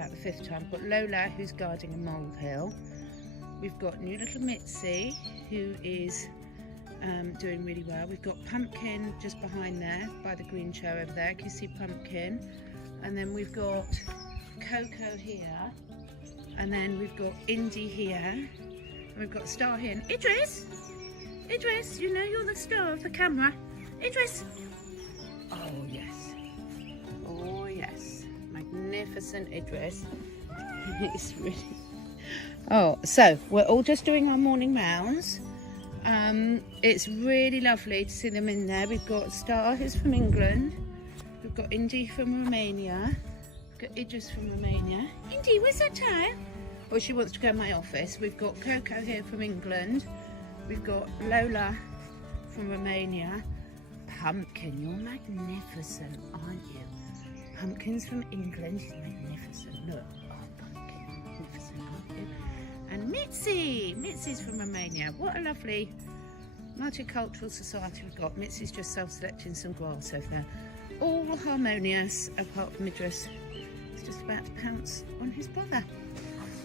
about the 5th time. We've got Lola, who's guarding a molehill. We've got new little Mitzi, who is doing really well. We've got Pumpkin just behind there by the green chair over there. Can you see Pumpkin? And then we've got Coco here, and then we've got Indy here, and we've got Star here. And Idris, you know you're the star of the camera. Idris. Oh yes, magnificent Idris. It's really. Oh, so we're all just doing our morning rounds. It's really lovely to see them in there. We've got Star, who's from England. We've got Indy from Romania. We've got Idris from Romania. Indy, where's that tie? Oh, she wants to go in my office. We've got Coco here from England. We've got Lola from Romania. Pumpkin, you're magnificent, aren't you? Pumpkin's from England. She's magnificent. Look, oh, Pumpkin, magnificent, aren't you? And Mitzi's from Romania. What a lovely multicultural society we've got. Mitzi's just self-selecting some grass over there. All harmonious, apart from Idris. He's just about to pounce on his brother.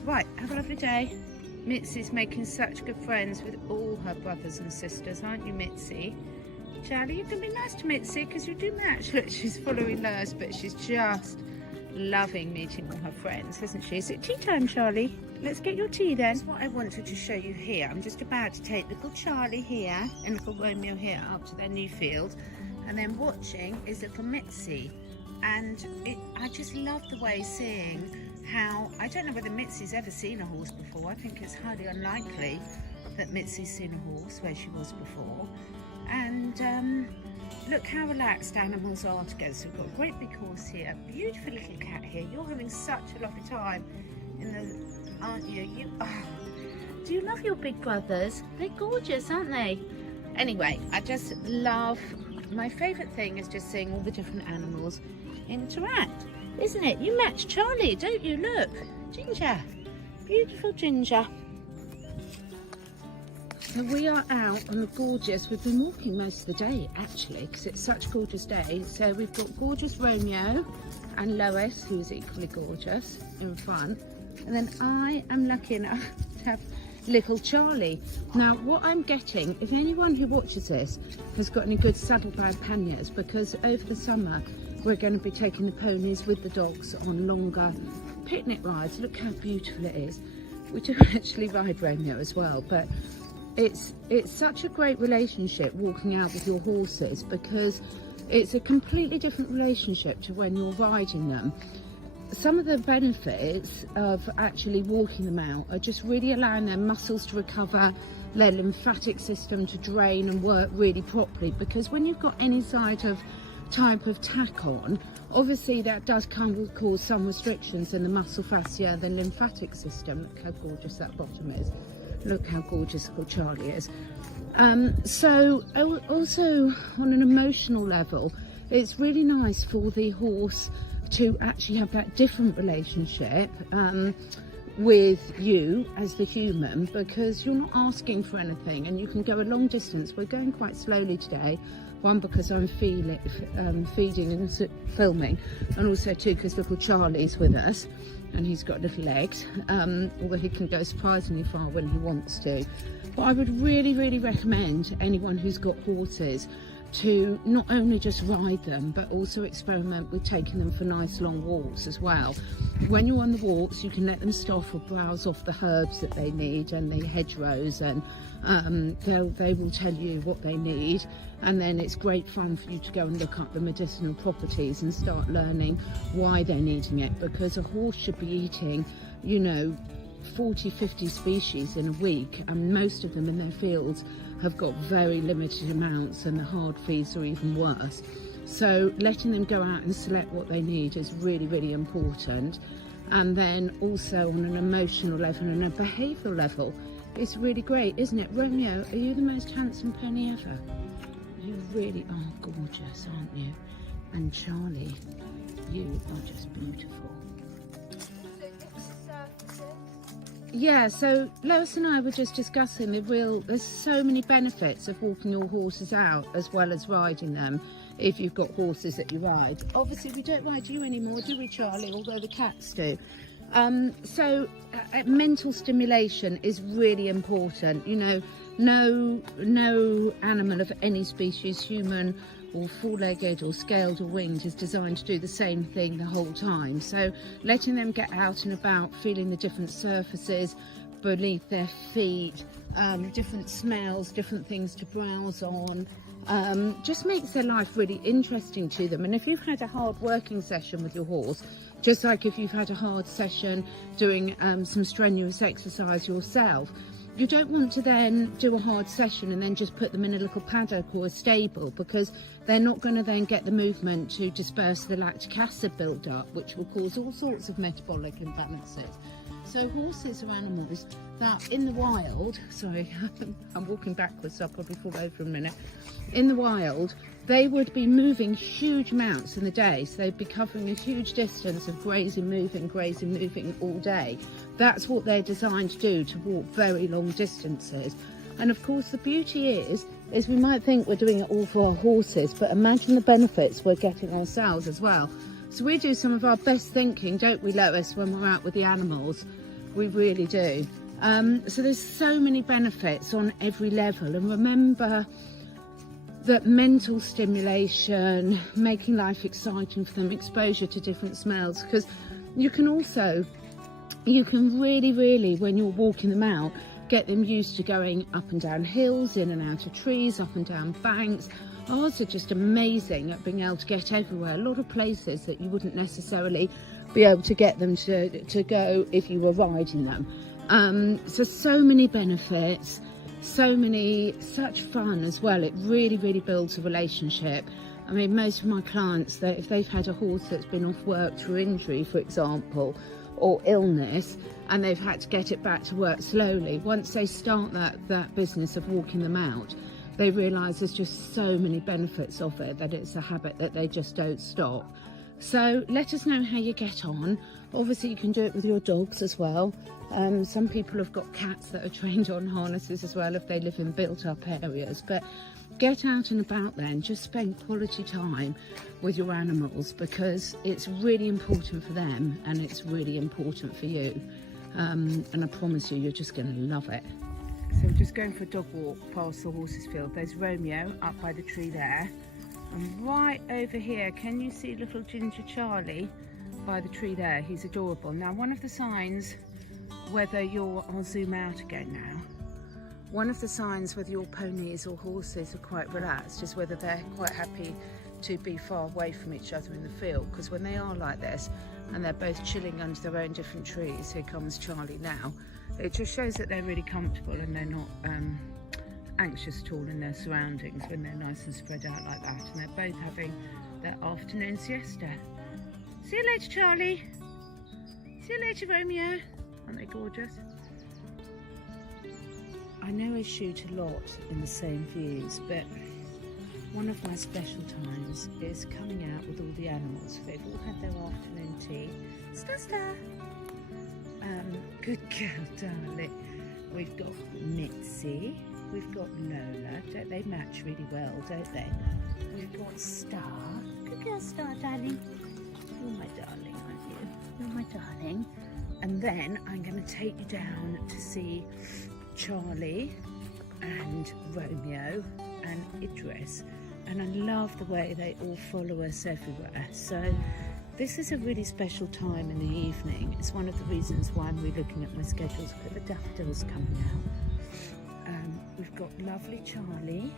Right, have a lovely day. Mitzi's making such good friends with all her brothers and sisters, aren't you, Mitzi? Charlie, you can be nice to Mitzi because you do match. Look, she's following Lurs, but she's just loving meeting all her friends, isn't she? Is it tea time, Charlie? Let's get your tea then. That's what I wanted to show you here. I'm just about to take little Charlie here and little Romeo here up to their new field, and then watching is little Mitzi. And I just love the way seeing how, I don't know whether Mitzi's ever seen a horse before. I think it's highly unlikely that Mitzi's seen a horse where she was before. And look how relaxed animals are together. So we've got a great big horse here, beautiful little cat here. You're having such a lovely time in the, aren't you? Do you love your big brothers? They're gorgeous, aren't they? Anyway, I just love, my favourite thing is just seeing all the different animals interact, isn't it? You match Charlie, don't you? Look, Ginger, beautiful Ginger. So we are out on a gorgeous, we've been walking most of the day actually because it's such a gorgeous day. So we've got gorgeous Romeo and Lois, who's equally gorgeous, in front. And then I am lucky enough to have little Charlie. Now what I'm getting, if anyone who watches this has got any good saddlebag panniers, because over the summer we're going to be taking the ponies with the dogs on longer picnic rides. Look how beautiful it is. We do actually ride Romeo as well, but it's such a great relationship walking out with your horses, because it's a completely different relationship to when you're riding them. Some of the benefits of actually walking them out are just really allowing their muscles to recover, their lymphatic system to drain and work really properly, because when you've got any type of tack on, obviously that does cause some restrictions in the muscle fascia, the lymphatic system. Look how gorgeous that bottom is. Look how gorgeous little Charlie is. So also on an emotional level, it's really nice for the horse to actually have that different relationship with you as the human, because you're not asking for anything and you can go a long distance. We're going quite slowly today, one because I'm feeding and filming, and also two because little Charlie's with us and he's got little legs, although he can go surprisingly far when he wants to. But I would really recommend anyone who's got horses to not only just ride them, but also experiment with taking them for nice long walks as well. When you're on the walks, you can let them stop or browse off the herbs that they need and the hedgerows, and they will tell you what they need. And then it's great fun for you to go and look up the medicinal properties and start learning why they're needing it, because a horse should be eating, you know, 40-50 species in a week, and most of them in their fields have got very limited amounts, and the hard feeds are even worse. So letting them go out and select what they need is really important. And then also on an emotional level and a behavioural level, it's really great, isn't it? Romeo, are you the most handsome pony ever? You really are gorgeous, aren't you? And Charlie, you are just beautiful. Yeah, so Lois and I were just discussing there's so many benefits of walking your horses out as well as riding them. if you've got horses that you ride. Obviously we don't ride you anymore, do we, Charlie? Although the cats do. Mental stimulation is really important. You know, no animal of any species, human or four-legged or scaled or winged, is designed to do the same thing the whole time. So letting them get out and about, feeling the different surfaces beneath their feet, different smells, different things to browse on, just makes their life really interesting to them. And if you've had a hard working session with your horse, just like if you've had a hard session doing some strenuous exercise yourself, you don't want to then do a hard session and then just put them in a little paddock or a stable, because they're not going to then get the movement to disperse the lactic acid build-up, which will cause all sorts of metabolic imbalances. So horses are animals that in the wild, sorry, I'm walking backwards, so I'll probably fall over in a minute. In the wild, they would be moving huge amounts in the day, so they'd be covering a huge distance of grazing, moving all day. That's what they're designed to do, to walk very long distances. And of course the beauty is we might think we're doing it all for our horses, but imagine the benefits we're getting ourselves as well. So we do some of our best thinking, don't we, Lois, when we're out with the animals? We really do. So there's so many benefits on every level. And remember that mental stimulation, making life exciting for them, exposure to different smells, because you can really, when you're walking them out, get them used to going up and down hills, in and out of trees, up and down banks. Ours are just amazing at being able to get everywhere. A lot of places that you wouldn't necessarily be able to get them to go if you were riding them. So many benefits, such fun as well. It really builds a relationship. I mean, most of my clients, if they've had a horse that's been off work through injury, for example, or illness, and they've had to get it back to work slowly, once they start that business of walking them out, they realise there's just so many benefits of it, that it's a habit that they just don't stop. So let us know how you get on. Obviously you can do it with your dogs as well. Some people have got cats that are trained on harnesses as well if they live in built up areas. But get out and about then, just spend quality time with your animals, because it's really important for them and it's really important for you. And I promise you're just going to love it. So we're just going for a dog walk past the horses field. There's Romeo up by the tree there. And right over here, can you see little Ginger Charlie by the tree there? He's adorable. Now, one of the signs, I'll zoom out again now. One of the signs whether your ponies or horses are quite relaxed is whether they're quite happy to be far away from each other in the field. Because when they are like this and they're both chilling under their own different trees, here comes Charlie now, it just shows that they're really comfortable and they're not anxious at all in their surroundings when they're nice and spread out like that, and they're both having their afternoon siesta. See you later, Charlie. See you later, Romeo. Aren't they gorgeous? I know I shoot a lot in the same views, but one of my special times is coming out with all the animals. They've all had their afternoon tea. Star. Good girl, darling. We've got Mitzi. We've got Lola. Don't they match really well, don't they? We've got Star. Good girl, Star, darling. You're my darling, aren't you? You're my darling. And then I'm going to take you down to see Charlie and Romeo and Idris. And I love the way they all follow us everywhere. So this is a really special time in the evening. It's one of the reasons why I'm relooking at my schedules, but the daffodils coming out. We've got lovely Charlie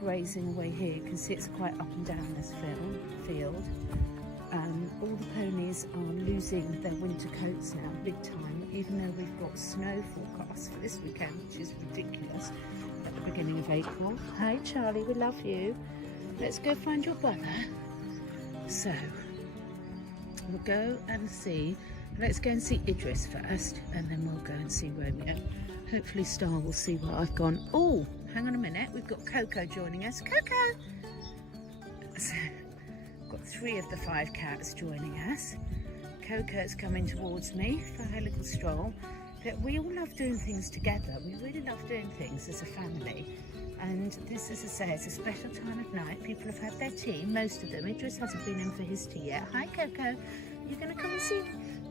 grazing away here. You can see it's quite up and down this field. All the ponies are losing their winter coats now, big time, even though we've got snow forecast for this weekend, which is ridiculous, at the beginning of April. Hi Charlie, we love you. Let's go find your brother. So, we'll go and see, let's go and see Idris first, and then we'll go and see Romeo. Hopefully Star will see where I've gone. Oh, hang on a minute, we've got Coco joining us. Coco! So, got 3 of the 5 cats joining us. Coco's coming towards me for her little stroll. That we all love doing things together. We really love doing things as a family. And this, as I say, it's a special time of night. People have had their tea, most of them. Idris hasn't been in for his tea yet. Hi, Coco. You're going to come and see?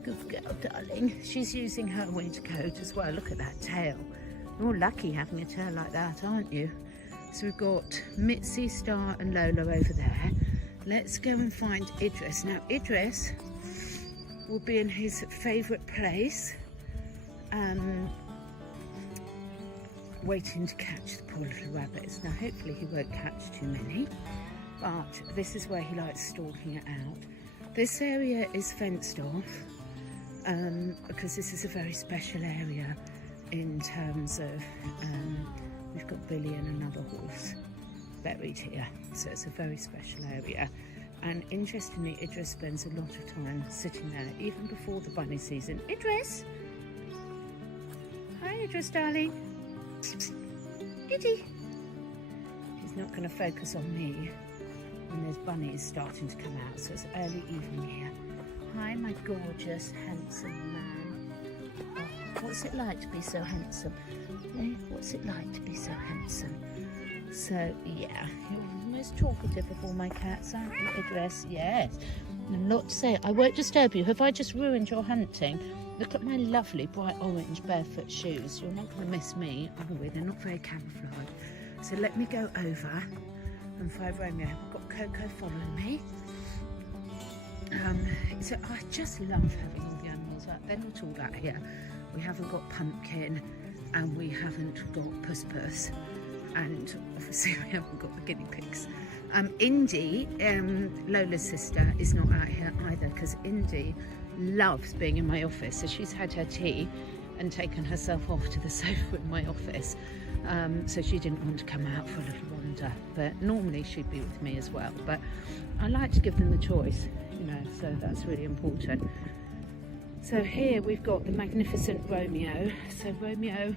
Good girl, darling. She's using her winter coat as well. Look at that tail. You're lucky having a tail like that, aren't you? So we've got Mitzi, Star and Lola over there. Let's go and find Idris. Now, Idris will be in his favourite place. Waiting to catch the poor little rabbits. Now hopefully he won't catch too many, but this is where he likes stalking it out. This area is fenced off because this is a very special area in terms of we've got Billy and another horse buried here, so it's a very special area. And interestingly, Idris spends a lot of time sitting there even before the bunny season. Idris! Hi Idris, darling. Giddy. He's not going to focus on me when there's bunnies starting to come out, so it's early evening here. Hi, my gorgeous, handsome man. Oh, what's it like to be so handsome? Eh? What's it like to be so handsome? So, yeah, you're the most talkative of all my cats, aren't you, Idris? Yes. And a lot to say. I won't disturb you. Have I just ruined your hunting? Look at my lovely bright orange barefoot shoes. You're not going to miss me, are we? They're not very camouflage. So let me go over and find Romeo. I've got Coco following me. So I just love having all the animals out. They're not all out here. We haven't got Pumpkin and we haven't got Puss Puss. And obviously we haven't got the guinea pigs. Indy, Lola's sister, is not out here either because Indy loves being in my office. So she's had her tea and taken herself off to the sofa in my office. So she didn't want to come out for a little wander. But normally she'd be with me as well. But I like to give them the choice, you know, so that's really important. So here we've got the magnificent Romeo. So Romeo,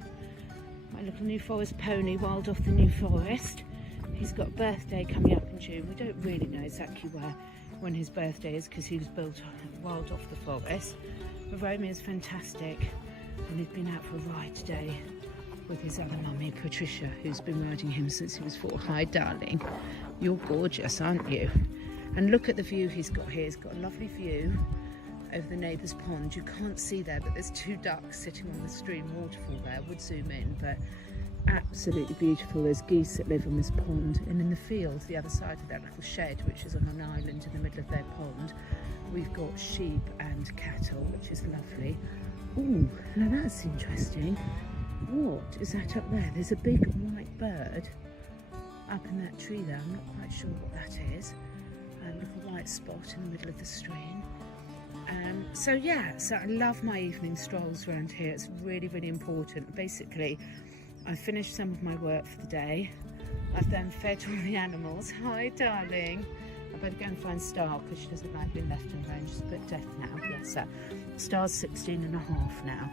my little New Forest pony, wild off the New Forest. He's got a birthday coming up in June. We don't really know exactly when his birthday is because he was built wild off the forest. But Romeo's fantastic and he's been out for a ride today with his other mummy, Patricia, who's been riding him since he was 4. Hi, darling. You're gorgeous, aren't you? And look at the view he's got here. He's got a lovely view over the neighbour's pond. You can't see there, but there's 2 ducks sitting on the stream waterfall there. I would zoom in, but absolutely beautiful. There's geese that live on this pond, and in the field, the other side of that little shed, which is on an island in the middle of their pond, we've got sheep and cattle, which is lovely. Ooh, now that's interesting. What is that up there? There's a big white bird up in that tree there. I'm not quite sure what that is. A little white spot in the middle of the stream. So yeah, so I love my evening strolls around here. It's really, really important. Basically, I finished some of my work for the day. I've then fed all the animals. Hi, darling. I better go and find Star because she doesn't like being left alone. She's a bit deaf now. Bless her. Star's 16 and a half now.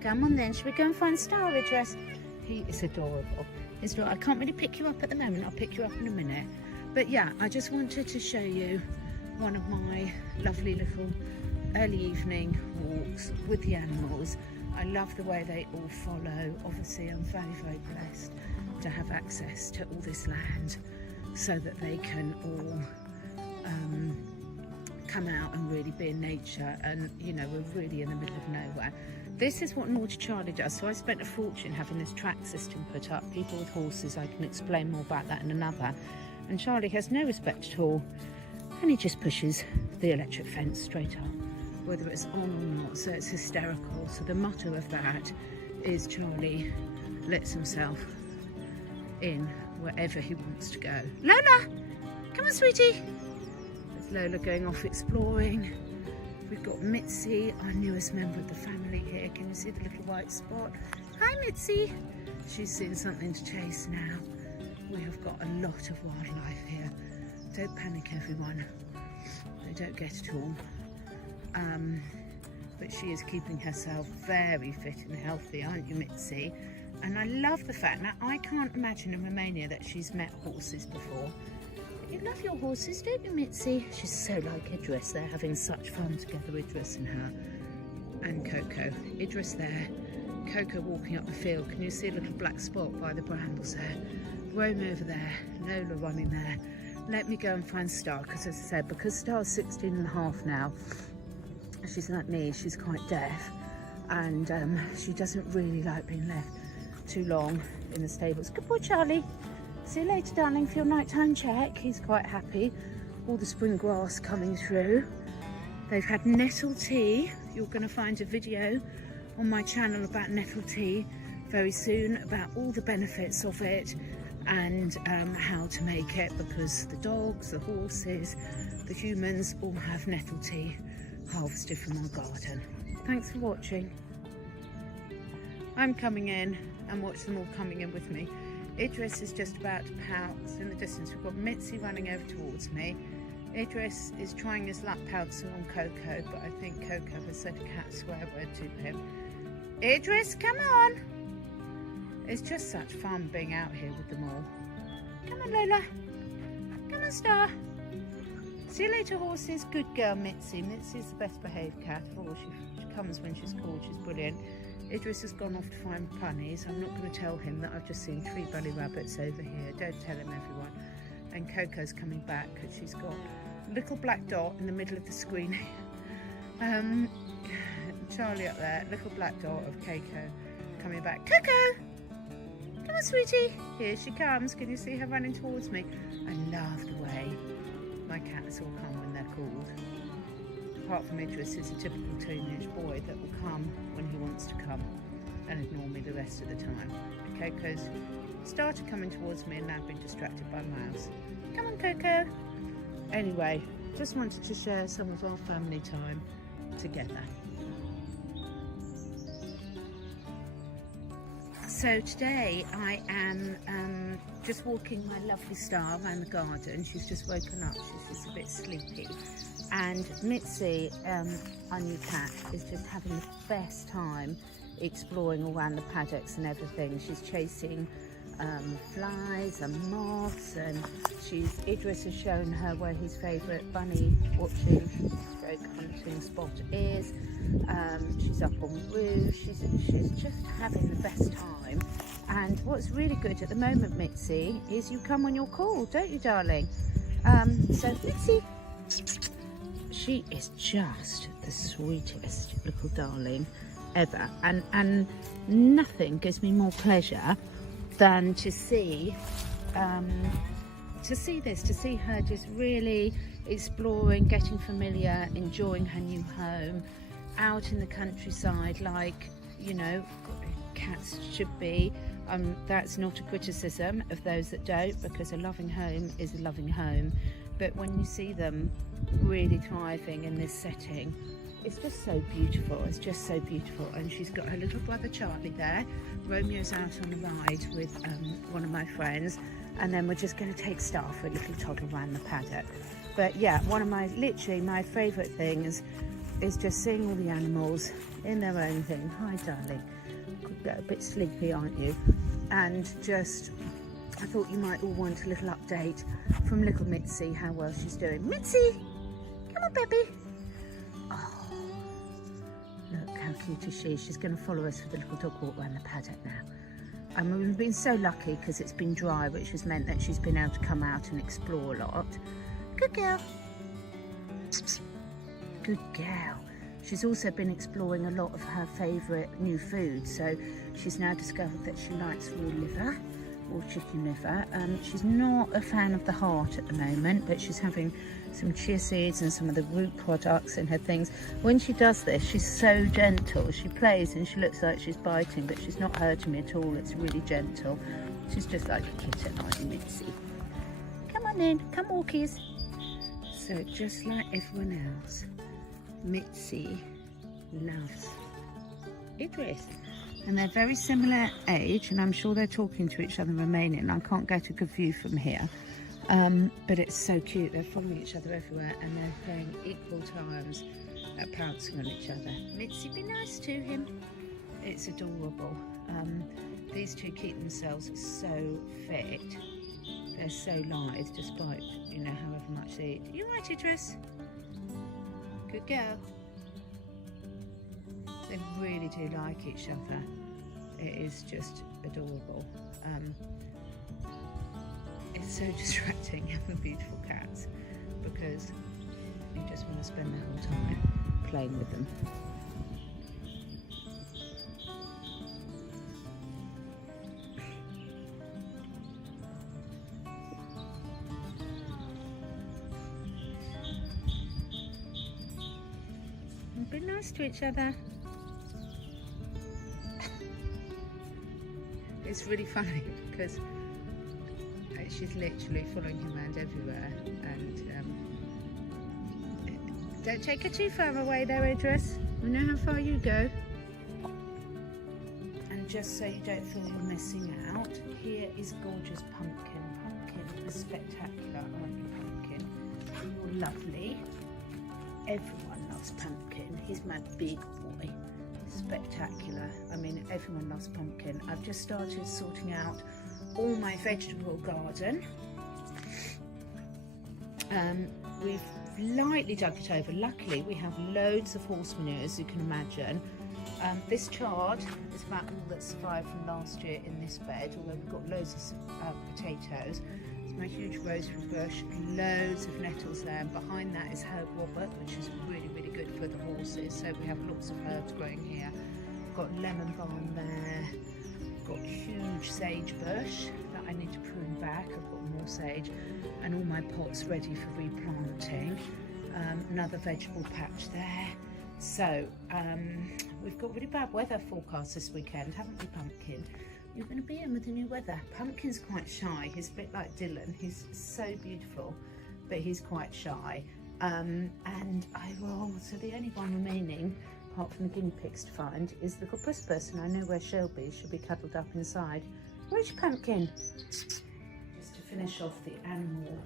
Come on then, shall we go and find Star, Idris? He is adorable. I can't really pick you up at the moment. I'll pick you up in a minute. But yeah, I just wanted to show you one of my lovely little early evening walks with the animals. I love the way they all follow. Obviously, I'm very, very blessed to have access to all this land so that they can all come out and really be in nature. And, you know, we're really in the middle of nowhere. This is what Naughty Charlie does. So I spent a fortune having this track system put up. People with horses, I can explain more about that in another. And Charlie has no respect at all. And he just pushes the electric fence straight up, whether it's on or not, so it's hysterical. So the motto of that is Charlie lets himself in wherever he wants to go. Lola, come on, sweetie. There's Lola going off exploring. We've got Mitzi, our newest member of the family here. Can you see the little white spot? Hi, Mitzi. She's seen something to chase now. We have got a lot of wildlife here. Don't panic, everyone. They don't get it all. But she is keeping herself very fit and healthy, aren't you, Mitzi? And I love the fact, now I can't imagine in Romania that she's met horses before. You love your horses, don't you, Mitzi? She's so like Idris. They're having such fun together, Idris and her. And Coco. Idris there Coco walking up the field. Can you see a little black spot by the brambles there? Rome over there, Lola running there. Let me go and find Star, because as I said, because Star's 16 and a half now, she's like me, she's quite deaf, and she doesn't really like being left too long in the stables. Good boy, Charlie. See you later, darling, for your nighttime check. He's quite happy. All the spring grass coming through. They've had nettle tea. You're going to find a video on my channel about nettle tea very soon, about all the benefits of it and how to make it, because the dogs, the horses, the humans all have nettle tea harvested from our garden. Thanks for watching. I'm coming in and watch them all coming in with me. Idris is just about to pounce in the distance. We've got Mitzi running over towards me. Idris is trying his luck pouncing on Coco, but I think Coco has said a cat swear word to him. Idris, come on! It's just such fun being out here with them all. Come on, Lola. Come on, Star. See you later, horses. Good girl, Mitzi. Mitzi's the best behaved cat of all. She comes when she's called. She's brilliant. Idris has gone off to find bunnies. I'm not going to tell him that I've just seen 3 bunny rabbits over here. Don't tell him, everyone. And Coco's coming back because she's got a little black dot in the middle of the screen. Charlie up there, little black dot of Coco coming back. Coco! Come on, sweetie. Here she comes. Can you see her running towards me? I love the way my cats all come when they're called. Apart from Idris, is a typical teenage boy that will come when he wants to come and ignore me the rest of the time. Coco's started coming towards me and now been distracted by Mouse. Come on, Coco. Anyway, just wanted to share some of our family time together. So today I am just walking my lovely Star around the garden. She's just woken up, she's just a bit sleepy. And Mitzi, our new cat, is just having the best time exploring all around the paddocks and everything. She's chasing flies and moths, and Idris has shown her where his favourite bunny watching stroke hunting spot is. She's up on roofs. She's just having the best time. And what's really good at the moment, Mitzi, is you come when you're called, don't you, darling? So Mitzi, she is just the sweetest little darling ever, and nothing gives me more pleasure than to see her just really exploring, getting familiar, enjoying her new home, out in the countryside, like, you know, cats should be. That's not a criticism of those that don't, because a loving home is a loving home. But when you see them really thriving in this setting, it's just so beautiful. It's just so beautiful. And she's got her little brother Charlie there. Romeo's out on a ride with one of my friends, and then we're just going to take Star for a little toddle around the paddock. But yeah, literally my favourite things is just seeing all the animals in their own thing. Hi, darling. Could get a bit sleepy, aren't you? And just, I thought you might all want a little update from little Mitzi, how well she's doing. Mitzi, come on, baby. Oh, look how cute is she. She's going to follow us for the little dog walk around the paddock now. And we've been so lucky because it's been dry, which has meant that she's been able to come out and explore a lot. Good girl. Good girl. She's also been exploring a lot of her favourite new foods. So she's now discovered that she likes raw liver or chicken liver. She's not a fan of the heart at the moment, but she's having some chia seeds and some of the root products in her things. When she does this, she's so gentle. She plays and she looks like she's biting, but she's not hurting me at all. It's really gentle. She's just like a kitten, aren't you, Mitzi? Come on in, come walkies. So just like everyone else, Mitzi loves Idris. And they're very similar age, and I'm sure they're talking to each other in Romanian. I can't get a good view from here, but it's so cute. They're following each other everywhere, and they're playing equal times at pouncing on each other. Mitzi, be nice to him. It's adorable. These two keep themselves so fit. They're so lithe, despite, you know, however much they eat. You right, Idris? Good girl. They really do like each other. It is just adorable. It's so distracting having beautiful cats because you just want to spend the whole time playing with them. Be nice to each other. It's really funny because she's literally following him around everywhere, and don't take her too far away there, Idris. We know how far you go. And just so you don't feel you're missing out, here is gorgeous Pumpkin. Pumpkin is spectacular, aren't you, Pumpkin? You're lovely. Everyone loves Pumpkin. He's my big boy. Spectacular. I mean, everyone loves Pumpkin. I've just started sorting out all my vegetable garden. We've lightly dug it over. Luckily, we have loads of horse manure, as you can imagine. This chard is about all that survived from last year in this bed, although we've got loads of potatoes. My huge rosemary bush, loads of nettles there, and behind that is herb Robert, which is really, really good for the horses. So we have lots of herbs growing here. Got lemon balm there, got huge sage bush that I need to prune back. I've got more sage, and all my pots ready for replanting. Another vegetable patch there. So we've got really bad weather forecast this weekend, haven't we, Pumpkin? You're going to be in with the new weather. Pumpkin's quite shy. He's a bit like Dylan. He's so beautiful, but he's quite shy. And so the only one remaining, apart from the guinea pigs to find, is little Puss, and I know where she'll be. She'll be cuddled up inside. Where's your Pumpkin? Just to finish off the animal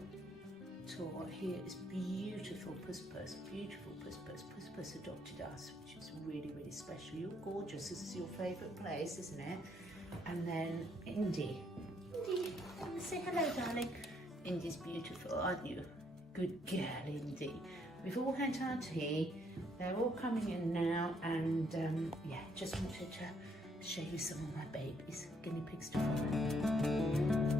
tour, here is beautiful Puss, beautiful Puss. Puss adopted us, which is really, really special. You're gorgeous. This is your favourite place, isn't it? And then Indy, come and say hello, darling. Indy's beautiful, aren't you? Good girl, Indy. We've all had our tea. They're all coming in now, and yeah, just wanted to show you some of my babies, guinea pigs to follow.